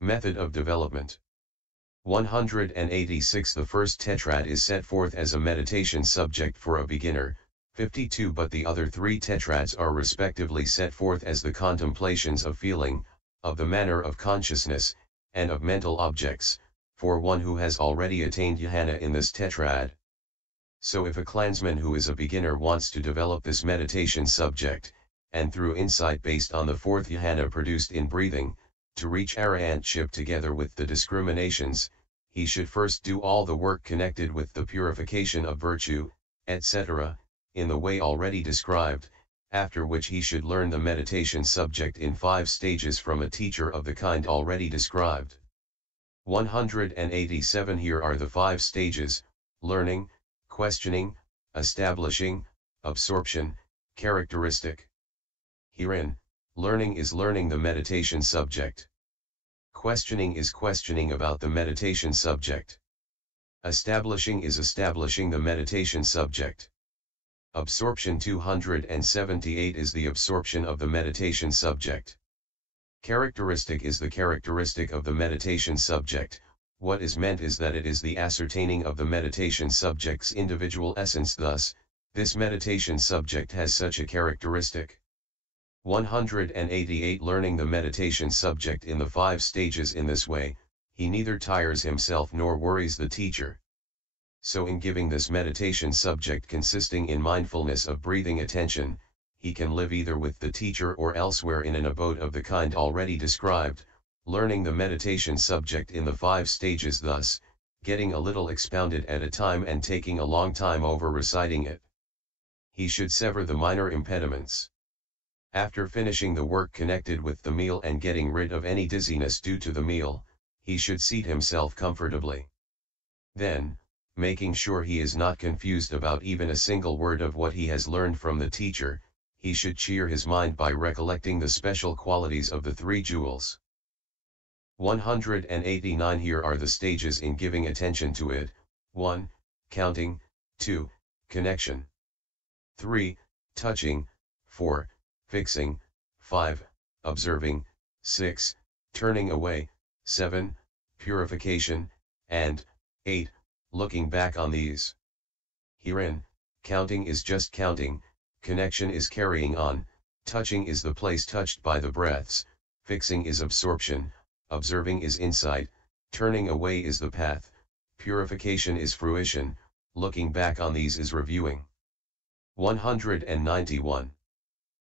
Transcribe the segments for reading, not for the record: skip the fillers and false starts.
Method of development. 186. The first tetrad is set forth as a meditation subject for a beginner. 52. But the other three tetrads are respectively set forth as the contemplations of feeling, of the manner of consciousness, and of mental objects, for one who has already attained jhana in this tetrad. So if a clansman who is a beginner wants to develop this meditation subject, and through insight based on the fourth jhana produced in breathing, to reach arahantship together with the discriminations, he should first do all the work connected with the purification of virtue, etc., in the way already described, after which he should learn the meditation subject in 5 stages from a teacher of the kind already described. 187. Here are the 5 stages: learning, questioning, establishing, absorption, characteristic. Herein, learning is learning the meditation subject. Questioning is questioning about the meditation subject. Establishing is establishing the meditation subject. Absorption 278 is the absorption of the meditation subject. Characteristic is the characteristic of the meditation subject. What is meant is that it is the ascertaining of the meditation subject's individual essence. Thus, this meditation subject has such a characteristic. 188. Learning the meditation subject in the 5 stages in this way, he neither tires himself nor worries the teacher. So in giving this meditation subject consisting in mindfulness of breathing attention, he can live either with the teacher or elsewhere in an abode of the kind already described, learning the meditation subject in the 5 stages, thus, getting a little expounded at a time and taking a long time over reciting it. He should sever the minor impediments. After finishing the work connected with the meal and getting rid of any dizziness due to the meal, he should seat himself comfortably. Then, making sure he is not confused about even a single word of what he has learned from the teacher, he should cheer his mind by recollecting the special qualities of the 3 jewels. 189. Here are the stages in giving attention to it: 1. Counting, 2. Connection, 3. Touching, 4. Fixing, 5. Observing, 6. Turning away, 7. Purification, and 8. Looking back on these. Herein, counting is just counting, connection is carrying on, touching is the place touched by the breaths, fixing is absorption, observing is insight, turning away is the path, purification is fruition, looking back on these is reviewing. 191.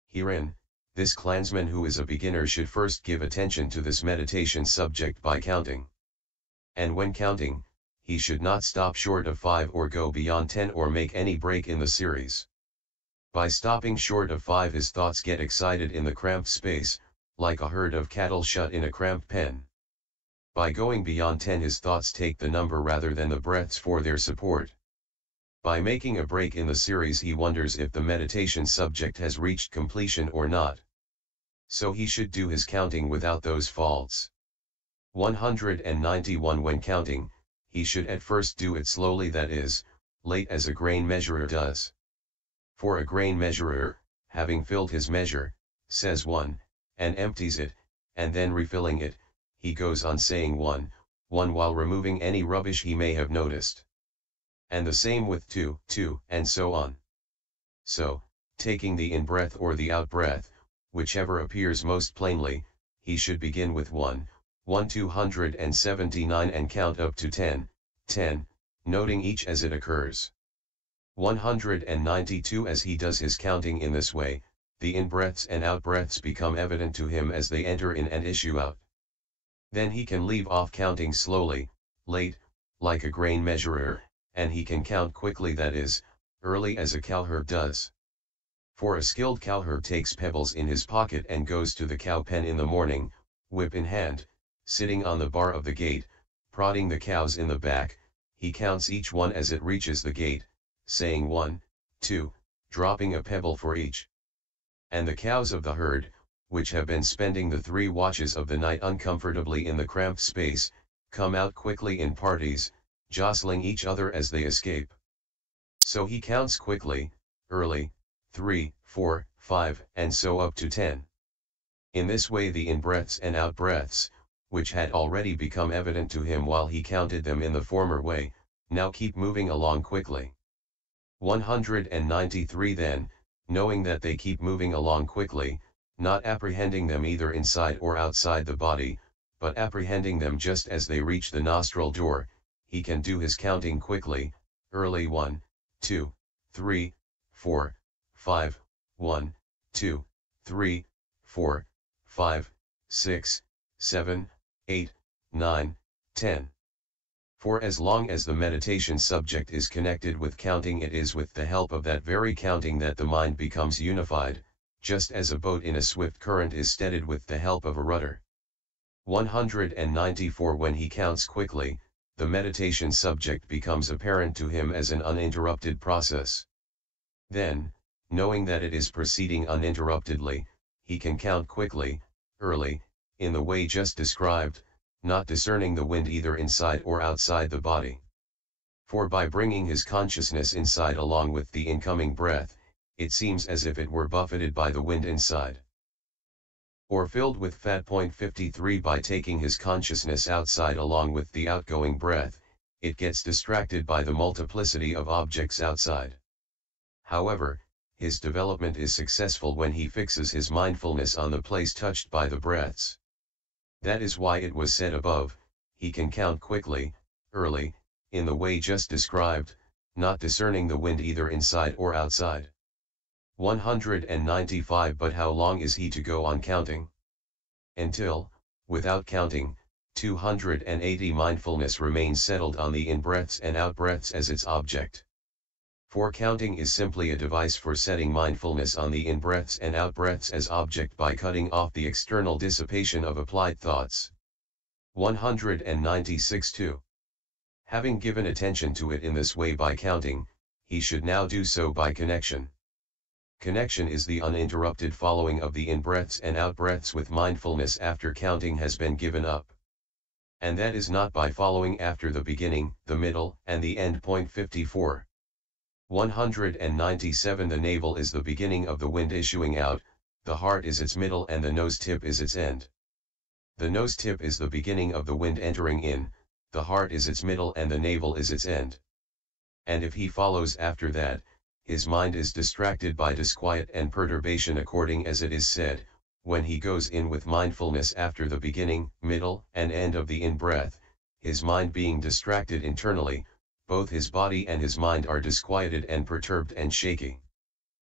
Herein, this clansman who is a beginner should first give attention to this meditation subject by counting. And when counting, he should not stop short of 5 or go beyond 10 or make any break in the series. By stopping short of 5 his thoughts get excited in the cramped space, like a herd of cattle shut in a cramped pen. By going beyond 10 his thoughts take the number rather than the breaths for their support. By making a break in the series he wonders if the meditation subject has reached completion or not. So he should do his counting without those faults. 191. When counting, he should at first do it slowly, that is, late as a grain measurer does. For a grain measurer, having filled his measure, says 1, and empties it, and then refilling it, he goes on saying 1, 1 while removing any rubbish he may have noticed. And the same with 2, 2, and so on. So, taking the in-breath or the out-breath, whichever appears most plainly, he should begin with 1, 1 279 and count up to 10, 10, noting each as it occurs. 192. As he does his counting in this way, the in-breaths and out-breaths become evident to him as they enter in and issue out. Then he can leave off counting slowly, late, like a grain measurer, and he can count quickly, that is, early as a cowherd does. For a skilled cowherd takes pebbles in his pocket and goes to the cow pen in the morning, whip in hand, sitting on the bar of the gate, prodding the cows in the back, he counts each one as it reaches the gate, saying 1, 2, dropping a pebble for each. And the cows of the herd, which have been spending the 3 watches of the night uncomfortably in the cramped space, come out quickly in parties, jostling each other as they escape. So he counts quickly, early, 3, 4, 5, and so up to 10. In this way the in-breaths and out-breaths, which had already become evident to him while he counted them in the former way, now keep moving along quickly. 193 Then, knowing that they keep moving along quickly, not apprehending them either inside or outside the body, but apprehending them just as they reach the nostril door, he can do his counting quickly, early 1, 2, 3, 4, 5, 1, 2, 3, 4, 5, 6, 7, 8, 9, 10. For as long as the meditation subject is connected with counting, it is with the help of that very counting that the mind becomes unified, just as a boat in a swift current is steadied with the help of a rudder. 194 When he counts quickly, the meditation subject becomes apparent to him as an uninterrupted process. Then, knowing that it is proceeding uninterruptedly, he can count quickly, early, in the way just described, not discerning the wind either inside or outside the body. For by bringing his consciousness inside along with the incoming breath, it seems as if it were buffeted by the wind inside. Or filled with fat. 53 By taking his consciousness outside along with the outgoing breath, it gets distracted by the multiplicity of objects outside. However, his development is successful when he fixes his mindfulness on the place touched by the breaths. That is why it was said above, he can count quickly, early, in the way just described, not discerning the wind either inside or outside. 195 But how long is he to go on counting? Until, without counting, 280 mindfulness remains settled on the in-breaths and out-breaths as its object. For counting is simply a device for setting mindfulness on the in-breaths and out-breaths as object by cutting off the external dissipation of applied thoughts. 196 2. Having given attention to it in this way by counting, he should now do so by connection. Connection is the uninterrupted following of the in-breaths and out-breaths with mindfulness after counting has been given up. And that is not by following after the beginning, the middle, and the end. 54. 197 The navel is the beginning of the wind issuing out, the heart is its middle and the nose tip is its end. The nose tip is the beginning of the wind entering in, the heart is its middle and the navel is its end. And if he follows after that, his mind is distracted by disquiet and perturbation according as it is said, when he goes in with mindfulness after the beginning, middle, and end of the in-breath, his mind being distracted internally, both his body and his mind are disquieted and perturbed and shaky.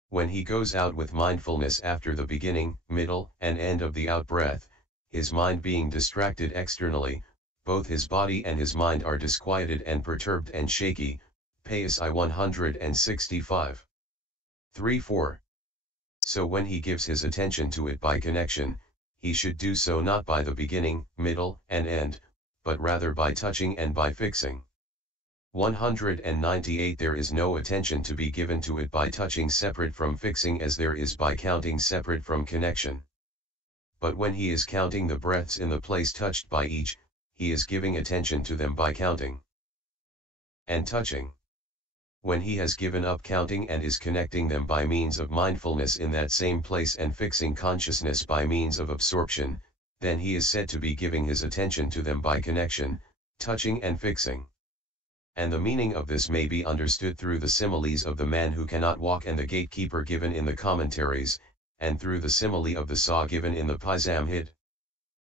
When he goes out with mindfulness after the beginning, middle, and end of the out-breath, his mind being distracted externally, both his body and his mind are disquieted and perturbed and shaky. PSI 165. 3-4. So when he gives his attention to it by connection, he should do so not by the beginning, middle, and end, but rather by touching and by fixing. 198 There is no attention to be given to it by touching separate from fixing as there is by counting separate from connection. But when he is counting the breaths in the place touched by each, he is giving attention to them by counting and touching. When he has given up counting and is connecting them by means of mindfulness in that same place and fixing consciousness by means of absorption, then he is said to be giving his attention to them by connection, touching and fixing. And the meaning of this may be understood through the similes of the man who cannot walk and the gatekeeper given in the commentaries, and through the simile of the saw given in the Pizamhid.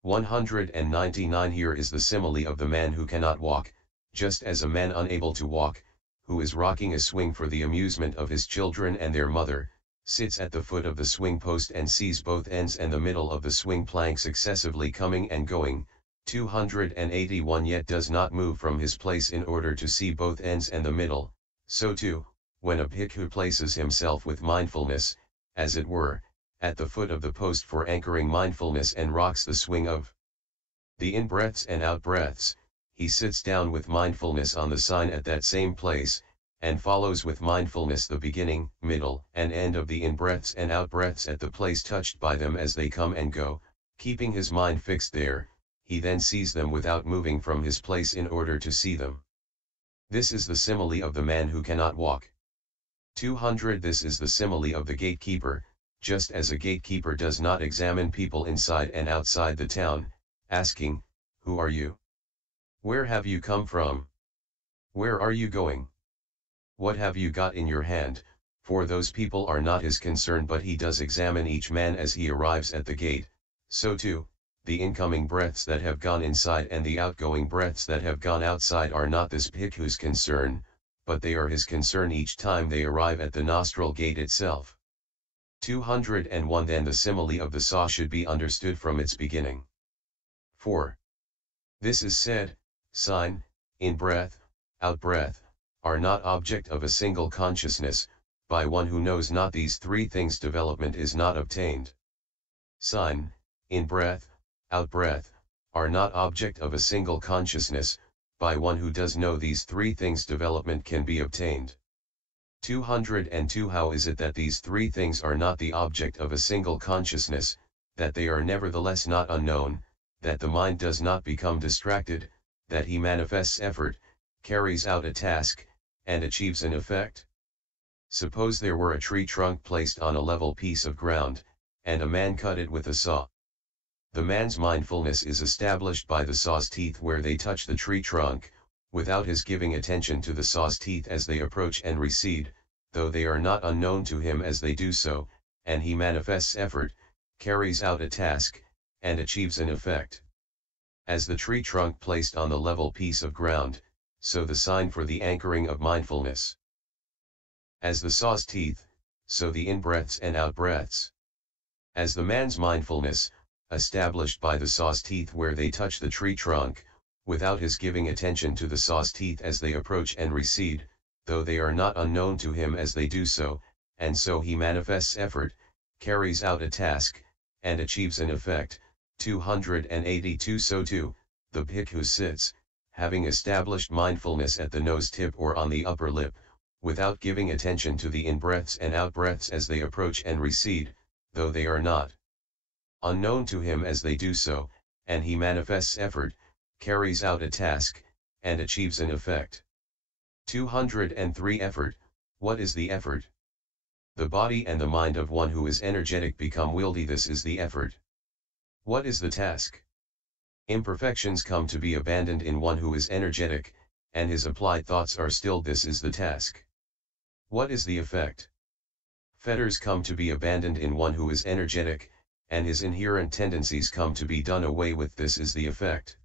199 Here is the simile of the man who cannot walk, just as a man unable to walk, who is rocking a swing for the amusement of his children and their mother, sits at the foot of the swing post and sees both ends and the middle of the swing plank successively coming and going. 281 Yet does not move from his place in order to see both ends and the middle. So too, when a bhikkhu places himself with mindfulness, as it were, at the foot of the post for anchoring mindfulness and rocks the swing of the in-breaths and out-breaths, he sits down with mindfulness on the sign at that same place, and follows with mindfulness the beginning, middle, and end of the in-breaths and out-breaths at the place touched by them as they come and go, keeping his mind fixed there. He then sees them without moving from his place in order to see them. This is the simile of the man who cannot walk. 200 This is the simile of the gatekeeper, just as a gatekeeper does not examine people inside and outside the town, asking, "Who are you? Where have you come from? Where are you going? What have you got in your hand?" For those people are not his concern, but he does examine each man as he arrives at the gate. So too, the incoming breaths that have gone inside and the outgoing breaths that have gone outside are not this bhikkhu's concern, but they are his concern each time they arrive at the nostril gate itself. 201 Then the simile of the saw should be understood from its beginning. 4. This is said, sign, in-breath, out-breath, are not object of a single consciousness. By one who knows not these three things development is not obtained. Sign, in-breath, out-breath, are not object of a single consciousness. By one who does know these three things development can be obtained. 202 How is it that these three things are not the object of a single consciousness, that they are nevertheless not unknown, that the mind does not become distracted, that he manifests effort, carries out a task, and achieves an effect? Suppose there were a tree trunk placed on a level piece of ground, and a man cut it with a saw. The man's mindfulness is established by the saw's teeth where they touch the tree trunk, without his giving attention to the saw's teeth as they approach and recede, though they are not unknown to him as they do so, and he manifests effort, carries out a task, and achieves an effect. As the tree trunk placed on the level piece of ground, so the sign for the anchoring of mindfulness. As the saw's teeth, so the in-breaths and out-breaths. As the man's mindfulness, established by the saw's teeth where they touch the tree trunk, without his giving attention to the saw's teeth as they approach and recede, though they are not unknown to him as they do so, and so he manifests effort, carries out a task, and achieves an effect. 282 So too, the bhikkhu sits, having established mindfulness at the nose tip or on the upper lip, without giving attention to the in-breaths and out-breaths as they approach and recede, though they are not unknown to him as they do so, and he manifests effort, carries out a task, and achieves an effect. 203 Effort. What is the effort? The body and the mind of one who is energetic become wieldy. This is the effort. What is the task? Imperfections come to be abandoned in one who is energetic, and his applied thoughts are stilled. This is the task. What is the effect? Fetters come to be abandoned in one who is energetic, and his inherent tendencies come to be done away with. This is the effect.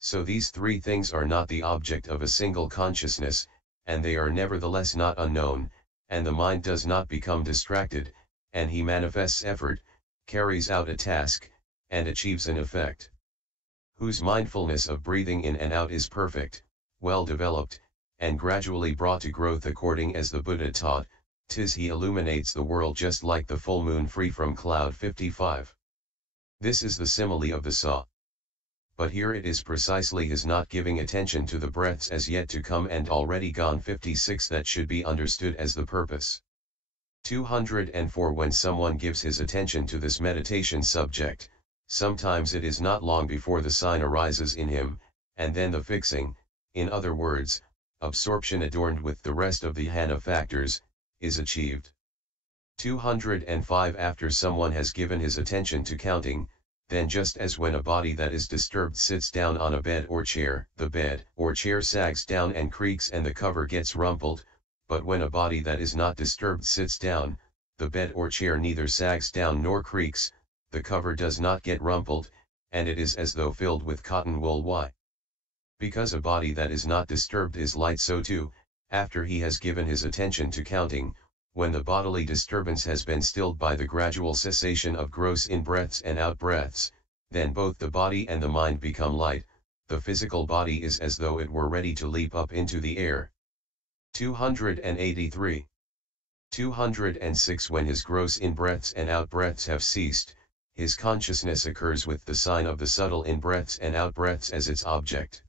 So these three things are not the object of a single consciousness, and they are nevertheless not unknown, and the mind does not become distracted, and he manifests effort, carries out a task, and achieves an effect. Whose mindfulness of breathing in and out is perfect, well developed, and gradually brought to growth according as the Buddha taught, 'tis he illuminates the world just like the full moon free from cloud. 55. This is the simile of the saw. But here it is precisely his not giving attention to the breaths as yet to come and already gone. 56 That should be understood as the purpose. 204 When someone gives his attention to this meditation subject, sometimes it is not long before the sign arises in him, and then the fixing, in other words, absorption adorned with the rest of the jhana factors, is achieved. 205 After someone has given his attention to counting, then just as when a body that is disturbed sits down on a bed or chair, the bed or chair sags down and creaks and the cover gets rumpled, but when a body that is not disturbed sits down, the bed or chair neither sags down nor creaks, the cover does not get rumpled, and it is as though filled with cotton wool. Why? Because a body that is not disturbed is light. So too, after he has given his attention to counting, when the bodily disturbance has been stilled by the gradual cessation of gross in-breaths and out-breaths, then both the body and the mind become light. The physical body is as though it were ready to leap up into the air. 283. 206 When his gross in-breaths and out-breaths have ceased, his consciousness occurs with the sign of the subtle in-breaths and out-breaths as its object.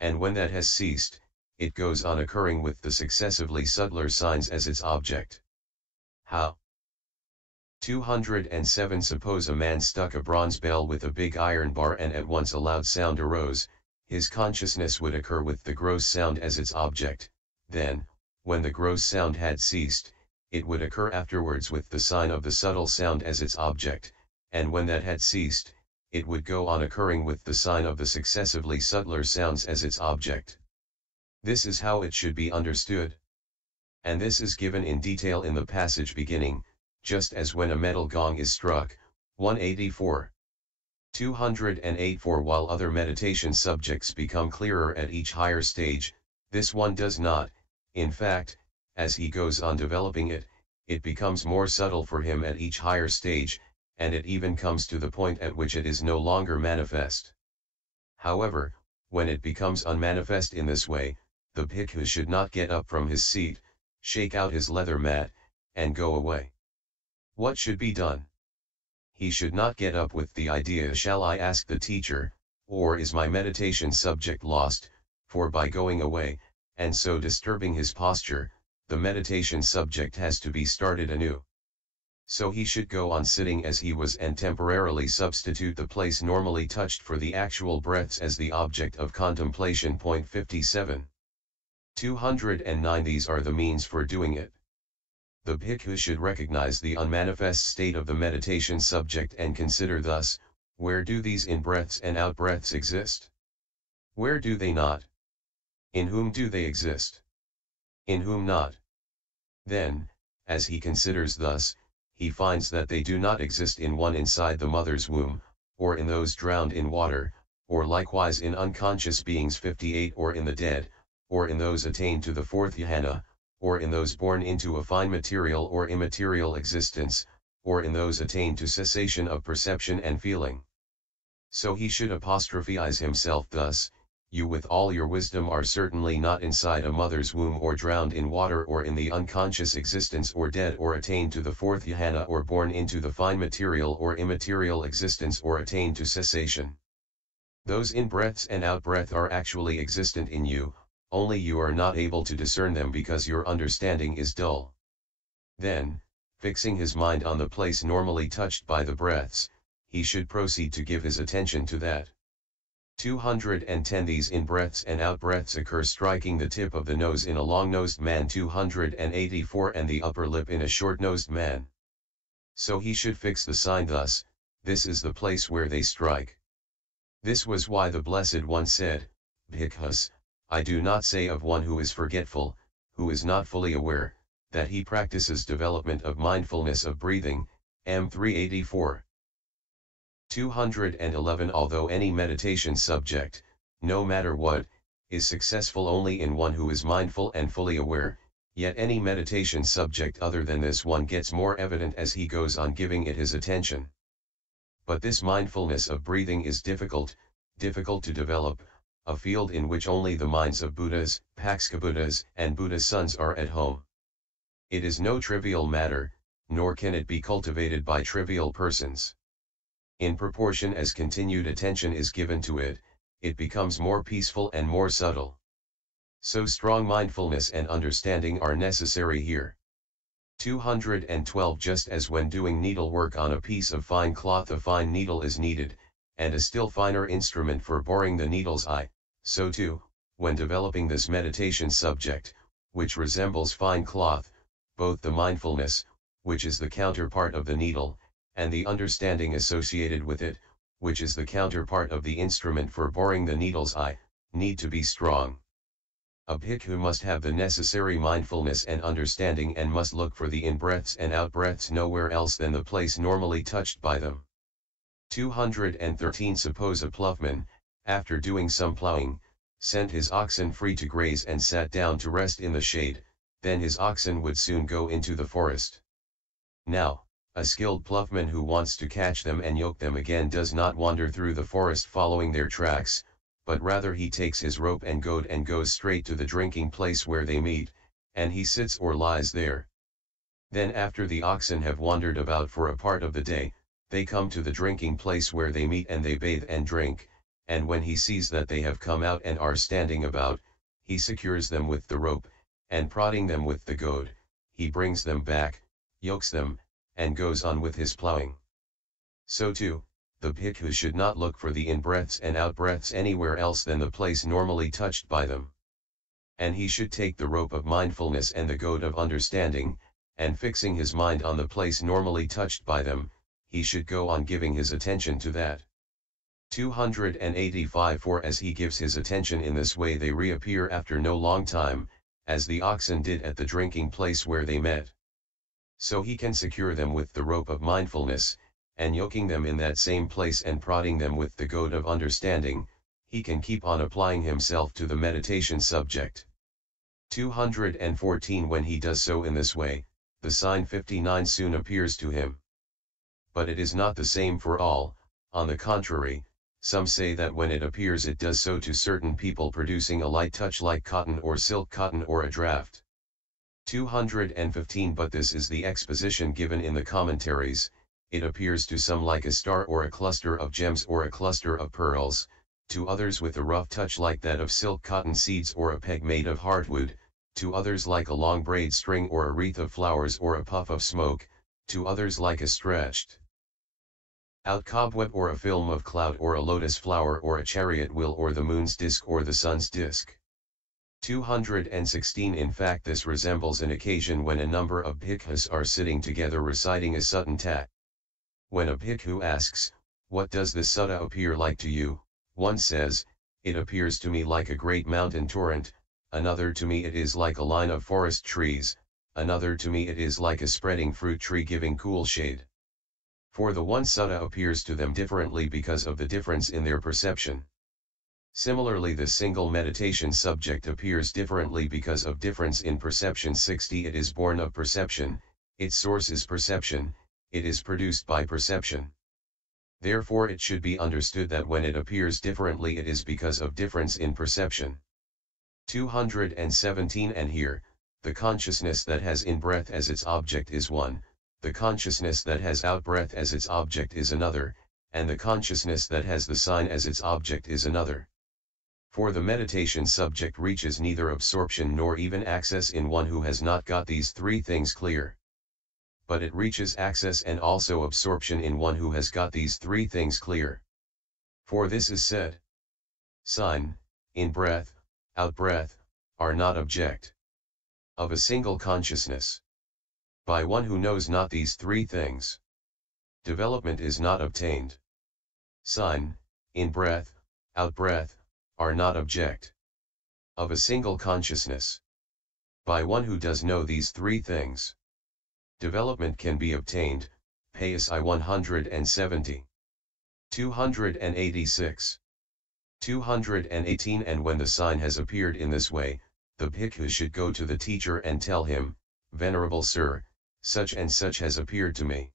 And when that has ceased, it goes on occurring with the successively subtler signs as its object. How? 207 Suppose a man stuck a bronze bell with a big iron bar and at once a loud sound arose, his consciousness would occur with the gross sound as its object, then, when the gross sound had ceased, it would occur afterwards with the sign of the subtle sound as its object, and when that had ceased, it would go on occurring with the sign of the successively subtler sounds as its object. This is how it should be understood. And this is given in detail in the passage beginning, just as when a metal gong is struck, 184. 208. For while other meditation subjects become clearer at each higher stage, this one does not. In fact, as he goes on developing it, it becomes more subtle for him at each higher stage, and it even comes to the point at which it is no longer manifest. However, when it becomes unmanifest in this way, the bhikkhu should not get up from his seat, shake out his leather mat, and go away. What should be done? He should not get up with the idea, shall I ask the teacher, or is my meditation subject lost, for by going away, and so disturbing his posture, the meditation subject has to be started anew. So he should go on sitting as he was and temporarily substitute the place normally touched for the actual breaths as the object of contemplation. 57. 209. These are the means for doing it. The bhikkhu should recognize the unmanifest state of the meditation subject and consider thus, where do these in-breaths and out-breaths exist? Where do they not? In whom do they exist? In whom not? Then, as he considers thus, he finds that they do not exist in one inside the mother's womb, or in those drowned in water, or likewise in unconscious beings 58, or in the dead, or in those attained to the fourth jhana, or in those born into a fine material or immaterial existence, or in those attained to cessation of perception and feeling. So he should apostrophize himself thus: you with all your wisdom are certainly not inside a mother's womb, or drowned in water, or in the unconscious existence, or dead, or attained to the fourth jhana, or born into the fine material or immaterial existence, or attained to cessation. Those in-breaths and out-breath are actually existent in you, only you are not able to discern them because your understanding is dull. Then, fixing his mind on the place normally touched by the breaths, he should proceed to give his attention to that. 210. These in-breaths and out-breaths occur striking the tip of the nose in a long-nosed man. 284. And the upper lip in a short-nosed man. So he should fix the sign thus: this is the place where they strike. This was why the Blessed One said, Bhikkhus, I do not say of one who is forgetful, who is not fully aware, that he practices development of mindfulness of breathing. M. 384. 211. Although any meditation subject, no matter what, is successful only in one who is mindful and fully aware, yet any meditation subject other than this one gets more evident as he goes on giving it his attention. But this mindfulness of breathing is difficult to develop, a field in which only the minds of Buddhas, Paccekabuddhas, and Buddha's sons are at home. It is no trivial matter, nor can it be cultivated by trivial persons. In proportion as continued attention is given to it, it becomes more peaceful and more subtle. So strong mindfulness and understanding are necessary here. 212. Just as when doing needlework on a piece of fine cloth a fine needle is needed, and a still finer instrument for boring the needle's eye, so too, when developing this meditation subject, which resembles fine cloth, both the mindfulness, which is the counterpart of the needle, and the understanding associated with it, which is the counterpart of the instrument for boring the needle's eye, need to be strong. A bhikkhu must have the necessary mindfulness and understanding, and must look for the in-breaths and out-breaths nowhere else than the place normally touched by them. 213. Suppose a ploughman, after doing some ploughing, sent his oxen free to graze and sat down to rest in the shade, then his oxen would soon go into the forest. Now, a skilled ploughman who wants to catch them and yoke them again does not wander through the forest following their tracks, but rather he takes his rope and goad and goes straight to the drinking place where they meet, and he sits or lies there. Then after the oxen have wandered about for a part of the day, they come to the drinking place where they meet and they bathe and drink, and when he sees that they have come out and are standing about, he secures them with the rope, and prodding them with the goad, he brings them back, yokes them, and goes on with his ploughing. So too, the bhikkhu should not look for the in-breaths and out-breaths anywhere else than the place normally touched by them. And he should take the rope of mindfulness and the goad of understanding, and fixing his mind on the place normally touched by them, he should go on giving his attention to that. 285 For as he gives his attention in this way they reappear after no long time, as the oxen did at the drinking place where they met. So he can secure them with the rope of mindfulness, and yoking them in that same place and prodding them with the goad of understanding, he can keep on applying himself to the meditation subject. 214 When he does so in this way, the sign 59 soon appears to him. But it is not the same for all. On the contrary, some say that when it appears it does so to certain people producing a light touch like cotton or silk cotton or a draft. 215 But this is the exposition given in the commentaries. It appears to some like a star or a cluster of gems or a cluster of pearls, to others with a rough touch like that of silk cotton seeds or a peg made of heartwood, to others like a long braid string or a wreath of flowers or a puff of smoke, to others like a stretched out cobweb or a film of cloud or a lotus flower or a chariot wheel or the moon's disk or the sun's disk. 216 In fact this resembles an occasion when a number of bhikkhus are sitting together reciting a sutta. When a bhikkhu asks, "What does this sutta appear like to you?" one says, "It appears to me like a great mountain torrent," another, "To me it is like a line of forest trees," another, "To me it is like a spreading fruit tree giving cool shade." For the one sutta appears to them differently because of the difference in their perception. Similarly the single meditation subject appears differently because of difference in perception. 60 It is born of perception, its source is perception, it is produced by perception. Therefore it should be understood that when it appears differently it is because of difference in perception. 217 And here, the consciousness that has in-breath as its object is one, the consciousness that has out-breath as its object is another, and the consciousness that has the sign as its object is another. For the meditation subject reaches neither absorption nor even access in one who has not got these three things clear. But it reaches access and also absorption in one who has got these three things clear. For this is said: sign, in-breath, out-breath, are not object of a single consciousness. By one who knows not these three things, development is not obtained. Sign, in-breath, out-breath, are not object of a single consciousness. By one who does know these three things, development can be obtained. PSI 170. 286. 218 And when the sign has appeared in this way, the bhikkhu should go to the teacher and tell him, "Venerable sir, such and such has appeared to me."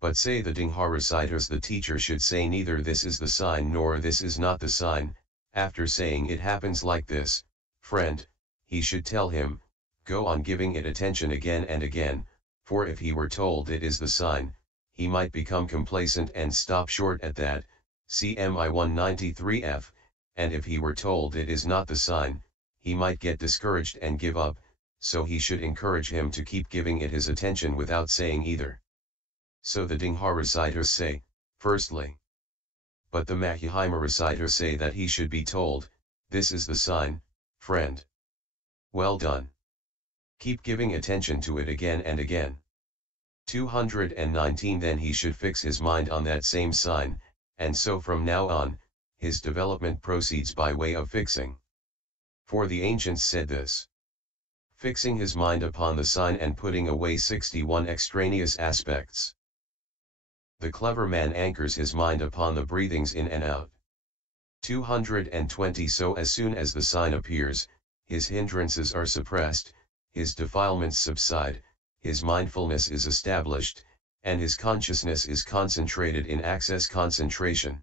But say the Dingha reciters, the teacher should say neither this is the sign nor this is not the sign. After saying it happens like this, friend, he should tell him, go on giving it attention again and again, for if he were told it is the sign, he might become complacent and stop short at that, CMI 193F, and if he were told it is not the sign, he might get discouraged and give up, so he should encourage him to keep giving it his attention without saying either. So the Dingha reciters say, firstly. But the Mahihima reciters say that he should be told, this is the sign, friend. Well done. Keep giving attention to it again and again. 219 Then he should fix his mind on that same sign, and so from now on, his development proceeds by way of fixing. For the ancients said this: fixing his mind upon the sign and putting away 61 extraneous aspects. The clever man anchors his mind upon the breathings in and out. 220 So as soon as the sign appears, his hindrances are suppressed, his defilements subside, his mindfulness is established, and his consciousness is concentrated in access concentration.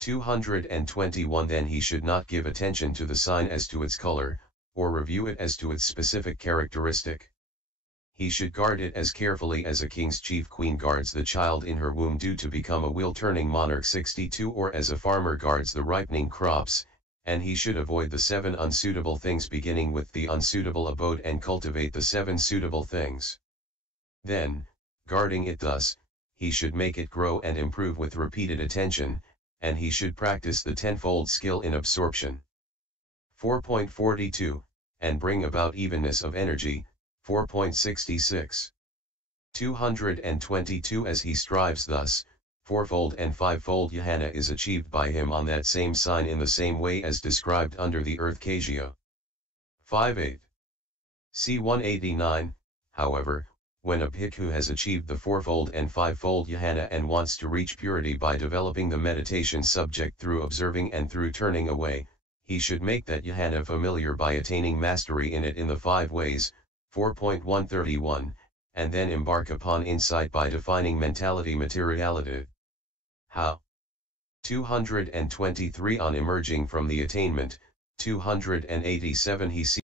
221 Then he should not give attention to the sign as to its color, or review it as to its specific characteristic. He should guard it as carefully as a king's chief queen guards the child in her womb due to become a wheel-turning monarch. 62 Or as a farmer guards the ripening crops, and he should avoid the 7 unsuitable things beginning with the unsuitable abode and cultivate the 7 suitable things. Then, guarding it thus, he should make it grow and improve with repeated attention, and he should practice the 10-fold skill in absorption. 4.42, and bring about evenness of energy. 4.66. 222 As he strives thus, fourfold and fivefold jhana is achieved by him on that same sign in the same way as described under the earth Kajya. 5-8. C. 189, however, when a bhikkhu has achieved the fourfold and fivefold jhana and wants to reach purity by developing the meditation subject through observing and through turning away, he should make that jhana familiar by attaining mastery in it in the 5 ways, 4.131, and then embark upon insight by defining mentality materiality. How? 223 On emerging from the attainment, 287 he sees